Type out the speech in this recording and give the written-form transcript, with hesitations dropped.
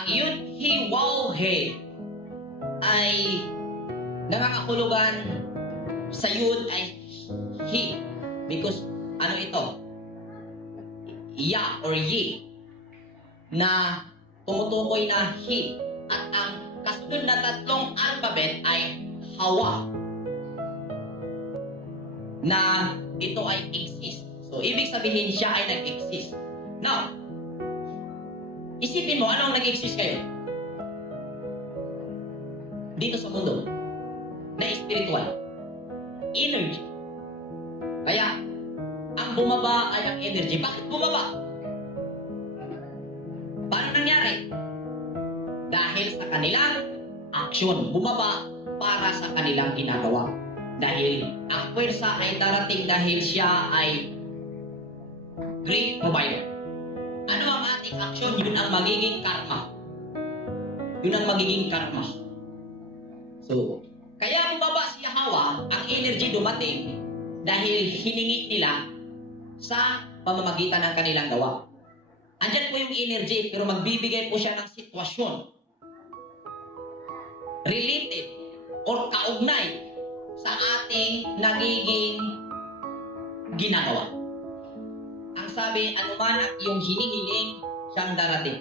ang Yud He Waw He ay nangangahulugan sa Yud ay He. Because ano ito? Ya or Yi na tumutukoy na He. At ang kasunod na tatlong alphabet ay Hawa na ito ay exist. So, ibig sabihin siya ay nag-exist. Now, isipin mo, anong nag-exist kayo? Dito sa mundo na spiritual. Energy. Kaya, ang bumaba ay ang energy. Bakit bumaba? Paano nangyari? Dahil sa kanilang action. Bumaba para sa kanilang ginagawa. Dahil ang pwersa ay darating dahil siya ay great provider. Ano ang ating action? Yun ang magiging karma. Yun ang magiging karma. So, kaya bumaba si Hawa, ang energy dumating dahil hiningi nila sa pamamagitan ng kanilang gawa. Andyan po yung energy, pero magbibigay po siya ng sitwasyon related or kaugnay sa ating nagiging ginagawa. Ang sabi, anuman at yung hinihiling siyang darating.